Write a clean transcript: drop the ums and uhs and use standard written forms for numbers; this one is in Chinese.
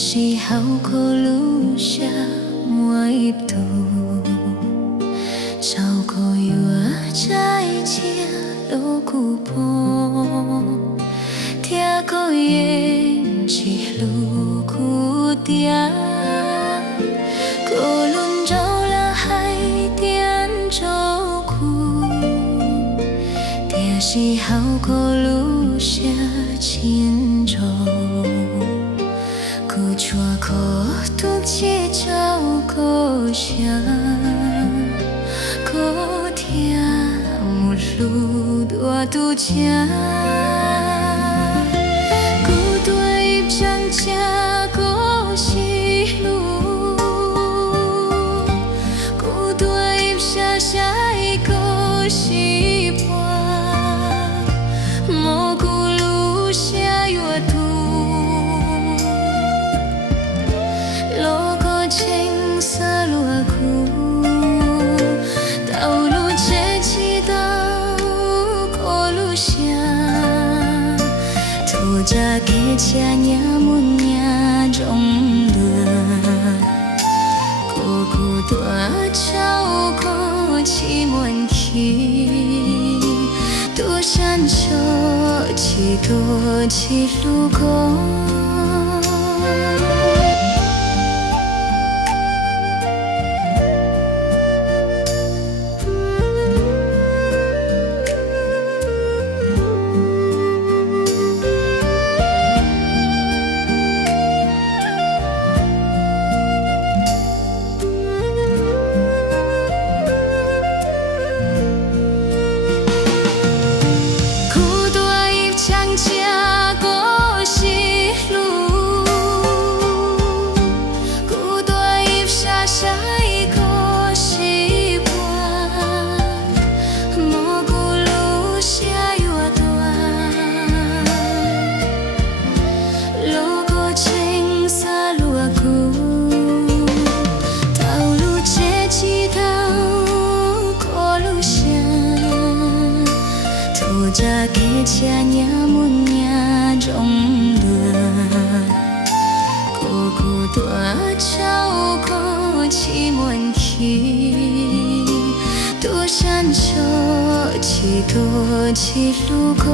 是好可路下我一度，照顾我在这路古坡，听过也一路古调，可轮绕了海边走苦，定是好可路下轻舟。古厝可独自走故乡，可听有路大拄正。古对将这故事路，古对写写故事伴，莫古路写阅读。青色路苦，道路这几道可路上，土家给车娘们娘中了，姑姑大照顾起门去，独山丘几多几路过。土家给车娘们娘中了，姑姑大照顾起门去，独山丘几多几路过。